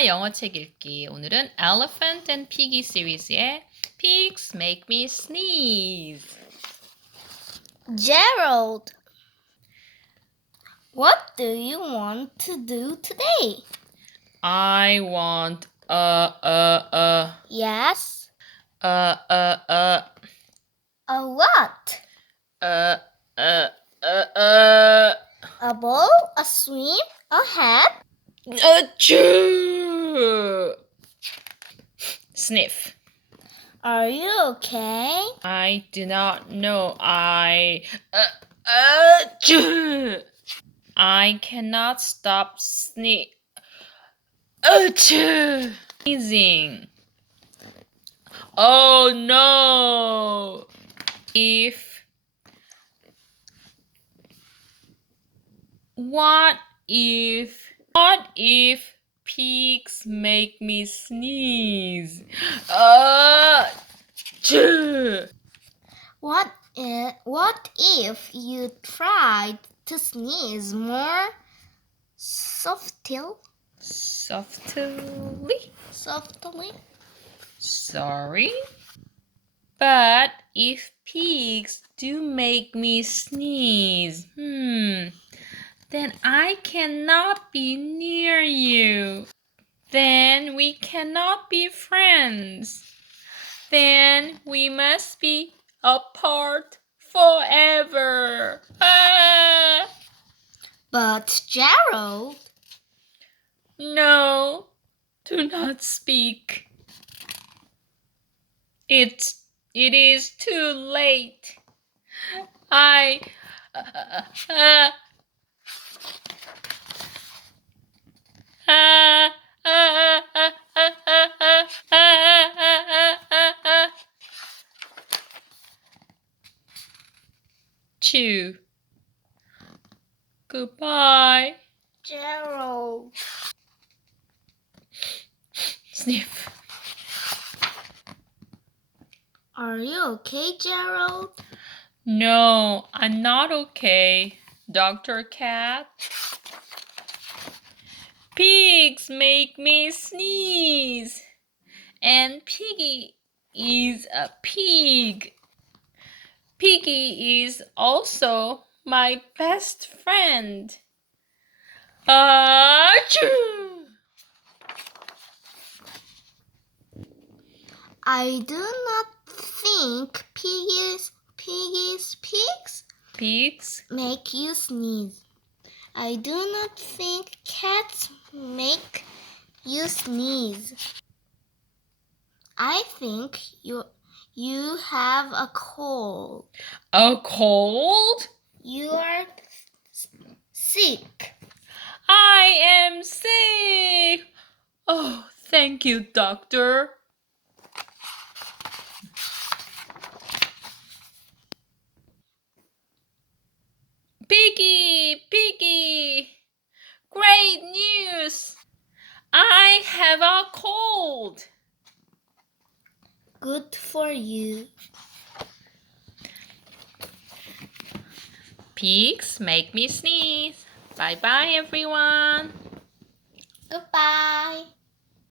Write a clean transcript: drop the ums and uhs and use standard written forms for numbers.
안녕하십니까? 영어책 읽기. 오늘은 Elephant and Piggie 시리즈의 Pigs Make Me Sneeze. Gerald, what do you want to do today? I want Yes. a A what? a A ball? A swing? A hat? achoo! Sniff. Are you okay? I do not know. Achoo! I cannot stop sneezing. Oh no! What if pigs make me sneeze? What if you tried to sneeze more softly? Sorry. But if pigs do make me sneeze, then I cannot be near you. Then we cannot be friends. Then we must be apart forever. Ah! But Gerald, No, do not speak. It is too late. Chew. Goodbye. Gerald. Sniff. Are you okay, Gerald? No, I'm not okay, Dr. Cat. Pigs make me sneeze. And Piggie is a pig. Piggie is also my best friend. Achoo! I do not think pigs Pigs? make you sneeze. I do not think cats make you sneeze. I think you have a cold. A cold? You are sick. I am sick. Oh, thank you, doctor. Piggie, great news. I have a cold. Good for you. Pigs make me sneeze. Bye-bye, everyone. Goodbye.